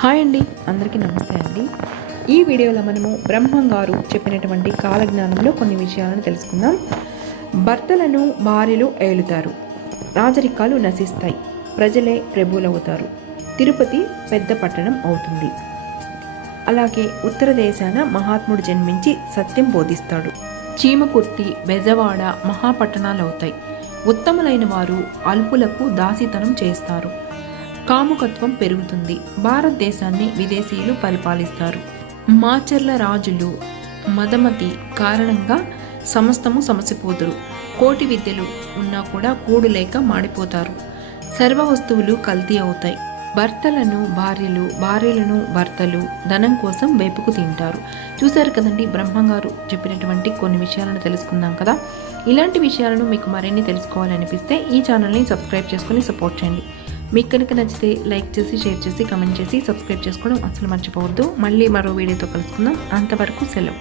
Hi అండి, అందరికీ నమస్తే అండి. ఈ వీడియోలో మనము బ్రహ్మం గారు చెప్పినటువంటి కాలజ్ఞానంలో కొన్ని విషయాలను తెలుసుకుందాం. భర్తలను భార్యలు ఏలుతారు, రాజరికాలు నశిస్తాయి, ప్రజలే ప్రభువులవుతారు, తిరుపతి పెద్ద పట్టణం అవుతుంది. అలాగే ఉత్తర దేశాన మహాత్ముడు జన్మించి సత్యం బోధిస్తాడు. చీమకుర్తి, బెజవాడ మహాపట్టణాలవుతాయి. ఉత్తములైన వారు అల్పులకు దాసితనం చేస్తారు. కాముకత్వం పెరుగుతుంది. భారతదేశాన్ని విదేశీయులు పరిపాలిస్తారు. మాచర్ల రాజులు మదమతి కారణంగా సమస్తము సమసిపోదురు. కోటి విద్యలు ఉన్నా కూడా కూడు లేక మాడిపోతారు. సర్వ వస్తువులు కల్తీ అవుతాయి. భర్తలను భార్యలు, భార్యలను భర్తలు ధనం కోసం వేపుకు తింటారు. చూశారు కదండి, బ్రహ్మంగారు చెప్పినటువంటి కొన్ని విషయాలను తెలుసుకుందాం కదా. ఇలాంటి విషయాలను మీకు మరిన్ని తెలుసుకోవాలనిపిస్తే ఈ ఛానల్ని సబ్స్క్రైబ్ చేసుకొని సపోర్ట్ చేయండి. మీకు కనుక నచ్చితే లైక్ చేసి, షేర్ చేసి, కమెంట్ చేసి, సబ్స్క్రైబ్ చేసుకోవడం అసలు మర్చిపోవద్దు. మళ్ళీ మరో వీడియోతో కలుసుకుందాం. అంతవరకు సెలవు.